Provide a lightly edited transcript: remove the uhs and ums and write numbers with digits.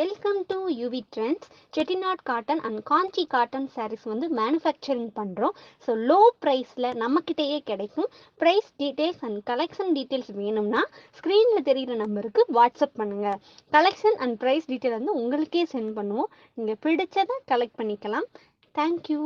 Welcome to UV Trendz. Chettinad Cotten and Kanchi Cotton sarees வந்து manufacturing பண்ணுறோம். So low ப்ரைஸில் நம்மக்கிட்டேயே கிடைக்கும். Price details and collection details வேணும்னா ஸ்க்ரீனில் தெரிகிற நம்பருக்கு வாட்ஸ்அப் பண்ணுங்கள். கலெக்ஷன் அண்ட் ப்ரைஸ் டீட்டெயில் வந்து உங்களுக்கே சென்ட் பண்ணுவோம். நீங்கள் பிடிச்சதை கலெக்ட் பண்ணிக்கலாம். தேங்க்யூ.